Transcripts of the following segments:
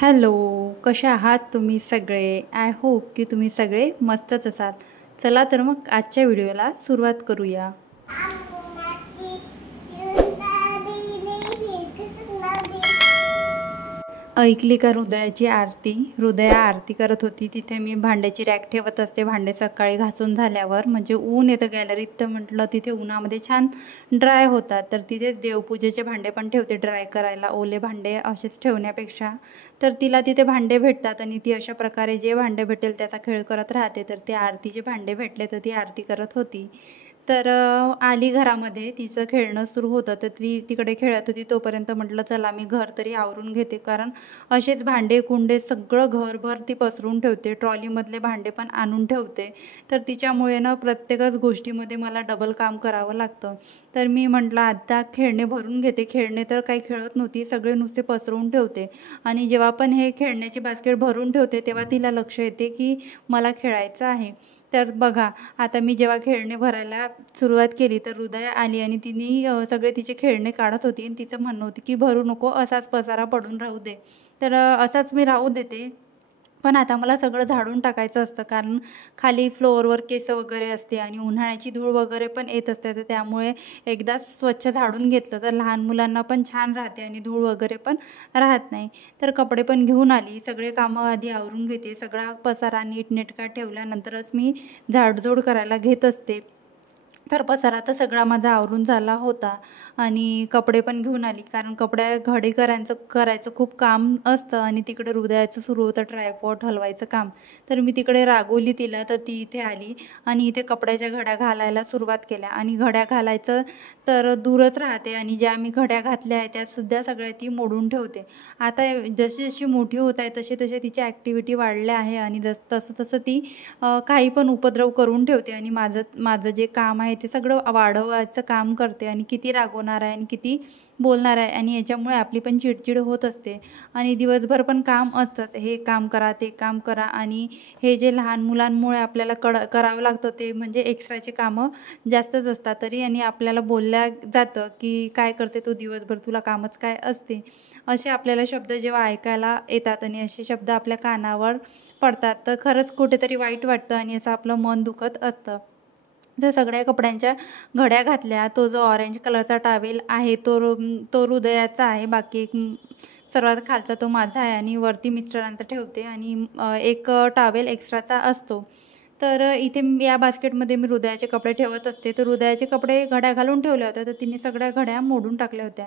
Hello, कसे आहात तुम्ही सगळे? आय होप की तुम्ही सगळे मस्तच असाल. चला तर मग आजच्या व्हिडिओला सुरुवात करूया. ऐकली का हृदयाची आरती? हृदया आरती करत होती. तिथे मी भांड्याची रॅक ठेवत असते. भांडे सकाळी घासून झाल्यावर म्हणजे ऊन येतं गॅलरीत, तर म्हटलं तिथे उन्हामध्ये छान ड्राय होतात, तर तिथेच देवपूजेचे भांडे पण ठेवते ड्राय करायला. ओले भांडे असेच ठेवण्यापेक्षा तर तिला तिथे भांडे भेटतात आणि ती अशा प्रकारे जे भांडे भेटेल त्याचा खेळ करत राहते. तर ते आरतीचे भांडे भेटले तर ती आरती करत होती. तर आली घरामध्ये, तिचं खेळणं सुरू होतं, तर ती तिकडे खेळत होती. तोपर्यंत म्हटलं चला मी घर तरी आवरून घेते, कारण असेच भांडे कुंडे सगळं घरभर ती पसरून ठेवते. ट्रॉलीमधले भांडे पण आणून ठेवते. तर तिच्यामुळे ना प्रत्येकच गोष्टीमध्ये मला डबल काम करावं लागतं. तर मी म्हटलं आता खेळणे भरून घेते. खेळणे तर काही खेळत नव्हती, सगळे नुसते पसरून ठेवते. आणि जेव्हा पण हे खेळण्याची बास्केट भरून ठेवते तेव्हा तिला लक्ष येते की मला खेळायचं आहे. तर बघा, आता मी जेव्हा खेळणे भरायला सुरुवात केली तर हृदया आली आणि तिने सगळे तिचे खेळणे काढत होती आणि तिचं म्हणणं होतं की भरू नको, असाच पसारा पडून राहू दे. तर असाच मी राहू देते. पण आता मला सगळं झाडून टाकायचं असतं, कारण खाली फ्लोअरवर केस वगैरे असते आणि उन्हाळ्याची धूळ वगैरे पण येत असते. तर त्यामुळे एकदा स्वच्छ झाडून घेतलं तर लहान मुलांना पण छान राहते आणि धूळ वगैरे पण राहत नाही. तर कपडे पण घेऊन आली, सगळे कामं आधी आवरून घेते. सगळा पसारा नीटनेटका ठेवल्यानंतरच मी झाडझूड करायला घेत असते. तर पसारा तर सगळा माझा आवरून झाला होता आणि कपडे पण घेऊन आली, कारण कपडे घडी करायचं खूप काम असतं आणि तिकडे हृदयाचं सुरू होतं ट्रायपॉड हलवायचं काम. तर मी तिकडे रागवली तिला, तर ती इथे आली आणि इथे कपड्याच्या घड्या घालायला सुरुवात केल्या. आणि घड्या घालायचं तर दूरच राहते आणि ज्या मी घड्या घातल्या आहेत त्यासुद्धा सगळ्या ती मोडून ठेवते. आता जशी जशी मोठी होत आहे तसे तसे तिच्या ॲक्टिव्हिटी वाढल्या आहे आणि तसं तसं ती काही पण उपद्रव करून ठेवते आणि माझं माझं जे काम आहे ते सगळं वाढवायचं काम करते आणि किती रागवणार आहे आणि किती बोलणार आहे. आणि याच्यामुळे आपली पण चिडचिड होत असते आणि दिवसभर पण काम असतात, हे काम करा ते काम करा. आणि हे जे लहान मुलांमुळे आपल्याला करावं लागतं ते म्हणजे एक्स्ट्राचे कामं जास्तच असतात तरी, आणि आपल्याला बोलल्या जातं की काय करते तू दिवसभर, तुला कामच काय असते. असे आपल्याला शब्द जेव्हा ऐकायला येतात आणि असे शब्द आपल्या कानावर पडतात तर खरंच कुठेतरी वाईट वाटतं आणि असं आपलं मन दुखत असतं. तर सगळ्या कपड्यांच्या घड्या घातल्या. तो जो ऑरेंज कलरचा टावेल आहे तो हृदयाचा आहे. बाकी एक सर्वात खालचा तो माझा आहे आणि वरती मिस्टरांचा ठेवते आणि एक टावेल एक्स्ट्राचा असतो. तर इथे या बास्केटमध्ये मी हृदयाचे कपडे ठेवत असते. तर हृदयाचे कपडे घड्या घालून ठेवल्या होत्या, तर तिने सगळ्या घड्या मोडून टाकल्या होत्या.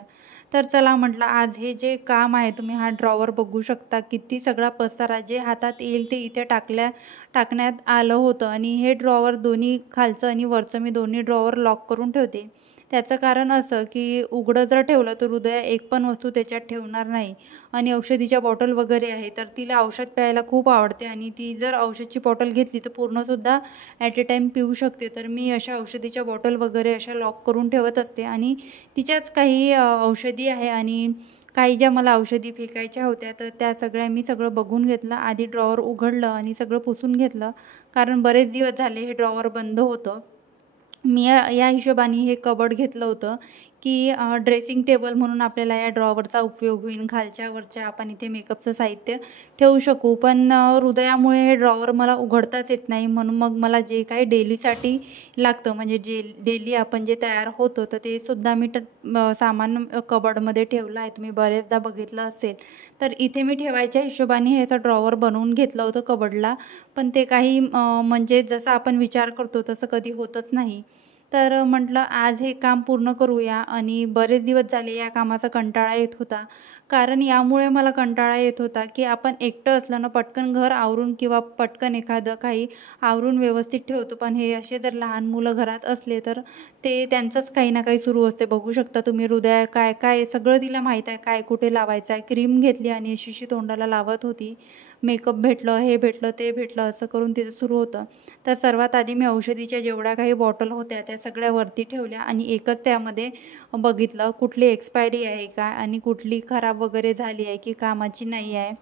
तर चला म्हटलं आज हे जे काम आहे, तुम्ही हा ड्रॉवर बघू शकता किती सगळा पसारा जे हातात येईल ते इथे टाकण्यात आलं होतं. आणि हे ड्रॉवर दोन्ही खालचं आणि वरचं मी दोन्ही ड्रॉवर लॉक करून ठेवते. त्याचं कारण असं की उघडं जर ठेवलं तर हृदया एक पण वस्तू त्याच्यात ठेवणार नाही. आणि औषधीच्या बॉटल वगैरे आहे, तर तिला औषध प्यायला खूप आवडते आणि ती जर औषधची बॉटल घेतली तर पूर्णसुद्धा ॲट ए टाईम पिऊ शकते. तर मी अशा औषधीच्या बॉटल वगैरे अशा लॉक करून ठेवत असते. आणि तिच्याच काही औषधी आहे आणि काही ज्या मला औषधी फेकायच्या होत्या तर त्या सगळ्या मी सगळं बघून घेतलं. आधी ड्रॉवर उघडलं आणि सगळं पुसून घेतलं, कारण बरेच दिवस झाले हे ड्रॉवर बंद होतं. मी या हिशोबाने हे कबड घेतलं होतं की ड्रेसिंग टेबल म्हणून आपल्याला या ड्रॉवरचा उपयोग होईल. खालच्या वरच्या आपण इथे मेकअपचं साहित्य ठेवू शकू. पण हृदयामुळे हे ड्रॉवर मला उघडताच येत नाही, म्हणून मग मला जे काही डेलीसाठी लागतं म्हणजे जे डेली आपण जे तयार होतो तर ते सुद्धा मी सामान कबडमध्ये ठेवलं आहे. तुम्ही बरेचदा बघितलं असेल. तर इथे मी ठेवायच्या हिशोबाने हे असं ड्रॉवर बनवून घेतलं होतं कबडला. पण ते काही म्हणजे जसं आपण विचार करतो तसं कधी होतच नाही. तर म्हटलं आज हे काम पूर्ण करूया. आणि बरेच दिवस झाले या कामाचा कंटाळा येत होता, कारण यामुळे मला कंटाळा येत होता की आपण एकटं असलं ना पटकन घर आवरून किंवा पटकन एखादं काही आवरून व्यवस्थित ठेवतो, पण हे असे जर लहान मुलं घरात असले तर ते त्यांचंच काही ना काही सुरू असते. बघू शकता तुम्ही हृदया काय काय सगळं तिला माहीत आहे, काय कुठे लावायचं आहे. क्रीम घेतली आणि अशी तोंडाला लावत होती. मेकअप भेटलं, हे भेटलं, ते भेटलं, असं करून तिचं सुरू होतं. तर सर्वात आधी मी औषधीच्या जेवढ्या काही बॉटल होत्या त्या सगळ्या वरती ठेवल्या आणि एकच त्यामध्ये बघितलं कुठली एक्सपायरी आहे का आणि कुठली खराब वगैरे झाली आहे की कामाची नाही आहे.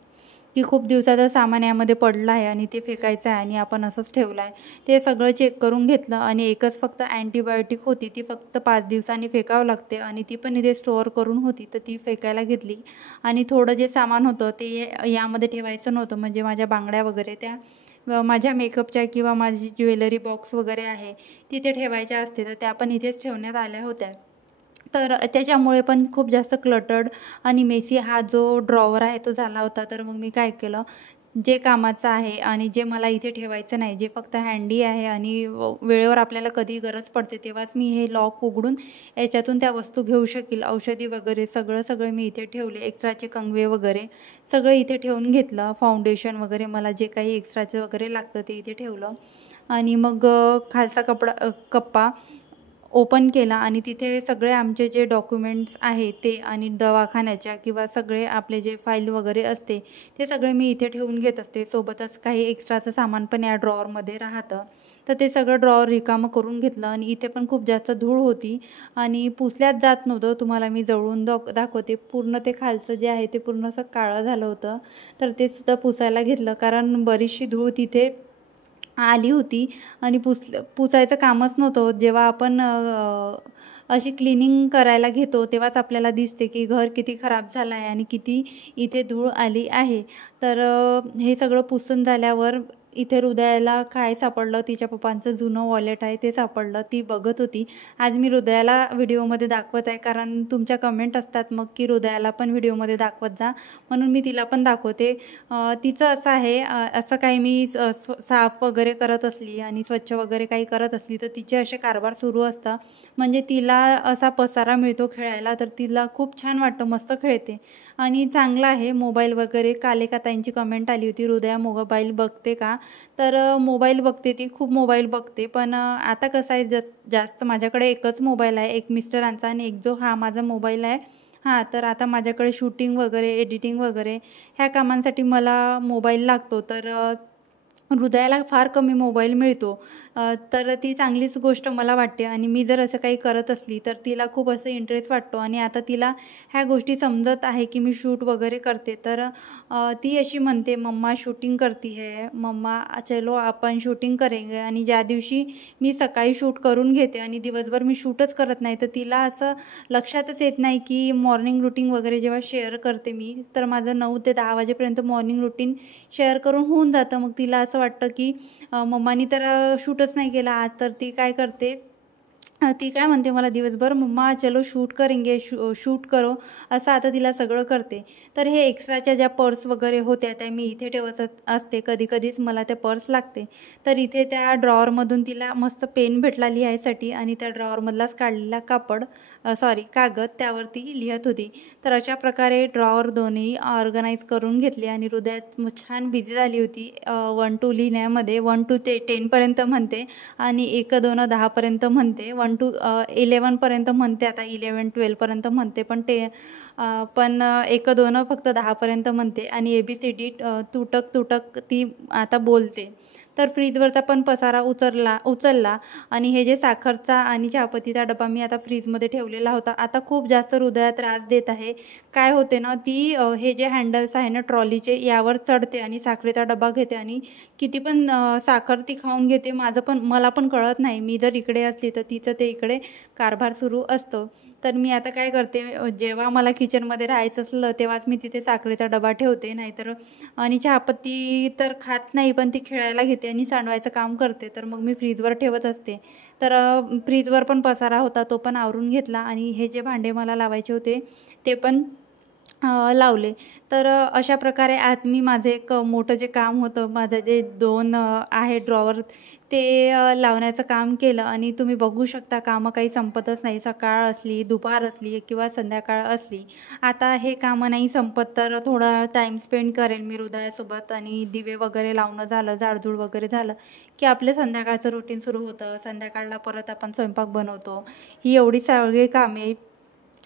की खूप दिवसाचं सामान यामध्ये पडलं आहे आणि ते फेकायचं आहे आणि आपण असंच ठेवलं आहे. ते सगळं चेक करून घेतलं आणि एकच फक्त अँटीबायोटिक होती, ती फक्त 5 दिवसांनी फेकावं लागते आणि ती पण इथे स्टोअर करून होती, तर ती फेकायला घेतली. आणि थोडं जे सामान होतं ते यामध्ये ठेवायचं नव्हतं, म्हणजे माझ्या बांगड्या वगैरे त्या माझ्या मेकअपच्या किंवा माझी ज्वेलरी बॉक्स वगैरे आहे तिथे ठेवायच्या असते, तर त्या पण इथेच ठेवण्यात आल्या होत्या. तर त्याच्यामुळे पण खूप जास्त क्लटर्ड आणि मेसी हा जो ड्रॉवर आहे तो झाला होता. तर मग मी काय केलं, जे कामाचं आहे आणि जे मला इथे ठेवायचं नाही, जे फक्त हँडी आहे आणि वेळेवर आपल्याला कधी गरज पडते तेव्हाच मी हे लॉक उघडून याच्यातून त्या वस्तू घेऊ शकेल, औषधी वगैरे सगळं मी इथे ठेवले. एक्स्ट्राचे कंगवे वगैरे सगळं इथे ठेवून घेतलं. फाउंडेशन वगैरे मला जे काही एक्स्ट्राचं वगैरे लागतं ते इथे ठेवलं आणि मग खालचा कप्पा ओपन केला आणि तिथे सगळे आमचे जे डॉक्युमेंट्स आहे ते आणि दवाखान्याच्या किंवा सगळे आपले जे फाईल वगैरे असते ते सगळे मी इथे ठेवून घेत असते. सोबतच काही एक्स्ट्राचं सामान पण या ड्रॉवरमध्ये राहतं. तर ते सगळं ड्रॉवर रिकामं करून घेतलं आणि इथे पण खूप जास्त धूळ होती आणि पुसल्याच जात नव्हतं. तुम्हाला मी जवळून दाखवते. पूर्ण ते खालचं जे आहे ते पूर्ण असं काळं झालं होतं. तर ते सुद्धा पुसायला घेतलं, कारण बरीचशी धूळ तिथे आली होती आणि पुसायचं कामच नव्हतं. जेव्हा आपण अशी क्लिनिंग करायला घेतो तेव्हाच आपल्याला दिसते की घर किती खराब झालं आहे आणि किती इथे धूळ आली आहे. तर हे सगळं पुसून झाल्यावर इथे हृदयाला काय सापडलं, तिच्या पप्पांचं जुनं वॉलेट आहे ते सापडलं. ती बघत होती. आज मी हृदयाला व्हिडिओमध्ये दाखवत आहे, कारण तुमच्या कमेंट असतात मग की हृदयाला पण व्हिडिओमध्ये दाखवत जा, म्हणून मी तिला पण दाखवते. तिचं असं आहे, असं काही मी साफ वगैरे करत असली आणि स्वच्छ वगैरे काही करत असली तर तिचे असे कारभार सुरू असतात. म्हणजे तिला असा पसारा मिळतो खेळायला, तर तिला खूप छान वाटतं, मस्त खेळते आणि चांगलं आहे. मोबाईल वगैरे काल एका ताईंची कमेंट आली होती, हृदया मोबाईल बघते का? तर मोबाईल बघते, ती खूप मोबाईल बघते. पण आता कसं आहे, जास्त माझ्याकडे एकच मोबाईल आहे, एक मिस्टरांचा आणि एक जो हा माझा मोबाईल आहे. हां, तर आता माझ्याकडे शूटिंग वगैरे, एडिटिंग वगैरे ह्या कामांसाठी मला मोबाईल लागतो. तर हृदयाला फार कमी मोबाईल मिळतो. तर ती चांगलीच गोष्ट मला वाटते आणि मी जर असं काही करत असली तर तिला खूप असं इंटरेस्ट वाटतो आणि आता तिला ह्या गोष्टी समजत आहे की मी शूट वगैरे करते. तर ती अशी म्हणते, "मम्मा शूटिंग करती है, मम्मा चलो आपण शूटिंग करेंगे." आणि ज्या दिवशी मी सकाळी शूट करून घेते आणि दिवसभर मी शूटच करत नाही, तर तिला असं लक्षातच येत नाही की मॉर्निंग रुटीन वगैरे जेव्हा शेअर करते मी, तर माझं 9 ते 10 वाजेपर्यंत मॉर्निंग रुटीन शेअर करून होऊन जातं. मग तिला असं वाटतं की मम्मानी तर शूटच नाही केला आज. तर ती काय करते, ती काय म्हणते मला दिवसभर, "मम्मा चलो शूट करेंगे, शूट करो." असं आता तिला सगळं करते. तर हे एक्स्ट्राच्या ज्या पर्स वगैरे होत्या त्या मी इथे ठेवत असते. कधीच मला त्या पर्स लागते. तर इथे त्या ड्रॉवरमधून तिला मस्त पेन भेटला लिहायसाठी आणि त्या ड्रॉवरमधलाच काढलेला कागद त्यावरती लिहत होती. तर अशा प्रकारे ड्रॉवर दोन्ही ऑर्गनाईज करून घेतले आणि हृदयात छान बिझी झाली होती 1 to लिहिण्यामध्ये. 1 to 10 पर्यंत म्हणते आणि 1, 2, 10 पर्यंत म्हणते. 1 to 11 पर्यंत म्हणते, आता 11-12 पर्यंत म्हणते, पण 1, 2 फक्त 10 पर्यंत म्हणते आणि ABCD तुटक ती आता बोलते. तर फ्रीजवरचा पण पसारा उचलला आणि हे जे साखरचा आणि चहापत्तीचा डबा मी आता फ्रीजमध्ये ठेवलेला होता. आता खूप जास्त हृदया त्रास देत आहे. काय होते ना, ती हे जे हँडल्स आहे ना ट्रॉलीचे, यावर चढते आणि साखरेचा डबा घेते आणि किती पण साखर ती खाऊन घेते. मला पण कळत नाही. मी जर इकडे असली तर तिचं ते इकडे कारभार सुरू असतो. तर मी आता काय करते, जेव्हा मला किचनमध्ये राहायचं असलं तेव्हाच मी तिथे साखरेचा डबा ठेवते. नाहीतर आणि चहापत्ती तर खात नाही, पण ती खेळायला घेते आणि सांडवायचं काम करते. तर मग मी फ्रीजवर ठेवत असते. तर फ्रीजवर पण पसारा होता, तो पण आवरून घेतला आणि हे जे भांडे मला लावायचे होते ते पण लावले. तर अशा प्रकारे आज मी माझं एक मोठं जे काम होतं, माझं जे 2 आहे ड्रॉवर ते लावण्याचं काम केलं आणि तुम्ही बघू शकता कामं काही संपतच नाही. सकाळ असली, दुपार असली किंवा संध्याकाळ असली. आता हे कामं नाही संपत तर थोडा टाईम स्पेंड करेन मी हृदयासोबत आणि दिवे वगैरे लावणं झालं, झाडझूड वगैरे झालं की आपलं संध्याकाळचं रुटीन सुरू होतं. संध्याकाळला परत आपण स्वयंपाक बनवतो. ही एवढी सगळी कामे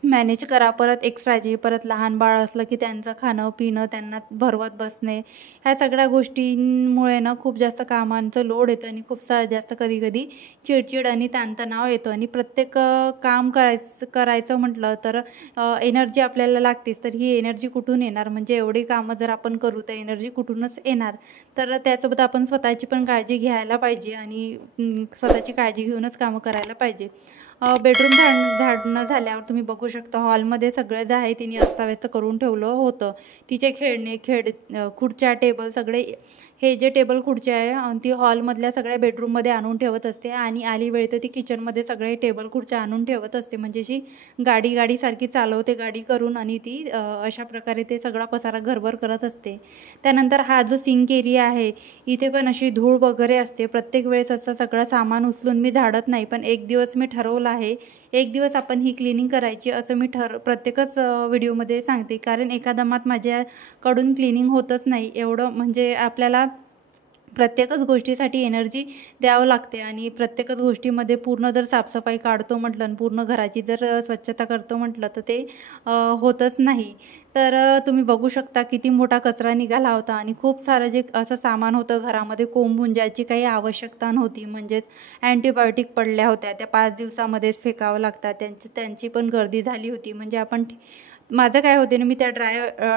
मॅनेज करा, परत एक्स्ट्राचे, परत लहान बाळ असलं की त्यांचं खाणं पिणं त्यांना भरवत बसणे, ह्या सगळ्या गोष्टींमुळे ना खूप जास्त कामांचं लोड येतं आणि खूप जास्त कधी कधी चिडचिड आणि ताणतणाव येतो. आणि प्रत्येक काम करायचं म्हटलं तर एनर्जी आपल्याला लागतेच. तर ही एनर्जी कुठून येणार, म्हणजे एवढी कामं जर आपण करू तर एनर्जी कुठूनच येणार. तर त्यासोबत आपण स्वतःची पण काळजी घ्यायला पाहिजे आणि स्वतःची काळजी घेऊनच कामं करायला पाहिजे. बेडरूम झाडणं झाल्यावर तुम्ही बघू शकता हॉलमध्ये सगळं जे आहे तिने अस्ताव्यस्त करून ठेवलं होतं. तिचे खुर्च्या टेबल सगळे, हे जे टेबल खुर्च्या आहे ती हॉलमधल्या सगळ्या बेडरूममध्ये आणून ठेवत असते आणि आली वेळ तर ती किचनमध्ये सगळे टेबल खुर्च्या आणून ठेवत असते. म्हणजे अशी गाडीसारखी चालवते गाडी करून आणि ती अशा प्रकारे ते सगळा पसारा घरभर करत असते. त्यानंतर हा जो सिंक एरिया आहे इथे पण अशी धूळ वगैरे असते. प्रत्येक वेळेस असं सगळं सामान उचलून मी झाडत नाही, पण एक दिवस मी ठरवलं आहे, एक दिवस आपण ही क्लिनिंग करायची असं मी प्रत्येकच व्हिडिओमध्ये सांगते. कारण एका दमात माझ्याकडून क्लिनिंग होतच नाही. एवढं म्हणजे आपल्याला प्रत्येकच गोष्टीसाठी एनर्जी द्यावं लागते आणि प्रत्येकच गोष्टीमध्ये पूर्ण जर साफसफाई काढतो म्हटलं आणि पूर्ण घराची जर स्वच्छता करतो म्हटलं तर ते होतच नाही. तर तुम्ही बघू शकता किती मोठा कचरा निघाला होता आणि खूप सारं जे असं सामान होतं घरामध्ये कोंबून ज्याची काही आवश्यकता नव्हती, म्हणजेच अँटीबायोटिक पडल्या होत्या त्या 5 दिवसामध्येच फेकावं लागतात, त्यांची पण गर्दी झाली होती. म्हणजे माझं काय होते ना, मी त्या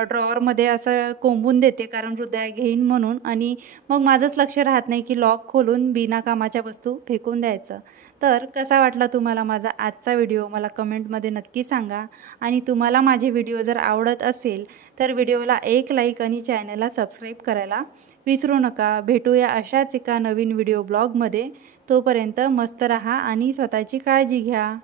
ड्रॉवरमध्ये असं कोंबून देते कारण हृदय घेईन म्हणून, आणि मग माझंच लक्ष राहत नाही की लॉक खोलून बिनाकामाच्या वस्तू फेकून द्यायचं. तर कसा वाटला तुम्हाला माझा आजचा व्हिडिओ मला कमेंटमध्ये नक्की सांगा. आणि तुम्हाला माझे व्हिडिओ जर आवडत असेल तर व्हिडिओला एक लाईक आणि चॅनलला सबस्क्राईब करायला विसरू नका. भेटूया अशाच एका नवीन व्हिडिओ ब्लॉगमध्ये. तोपर्यंत मस्त राहा आणि स्वतःची काळजी घ्या.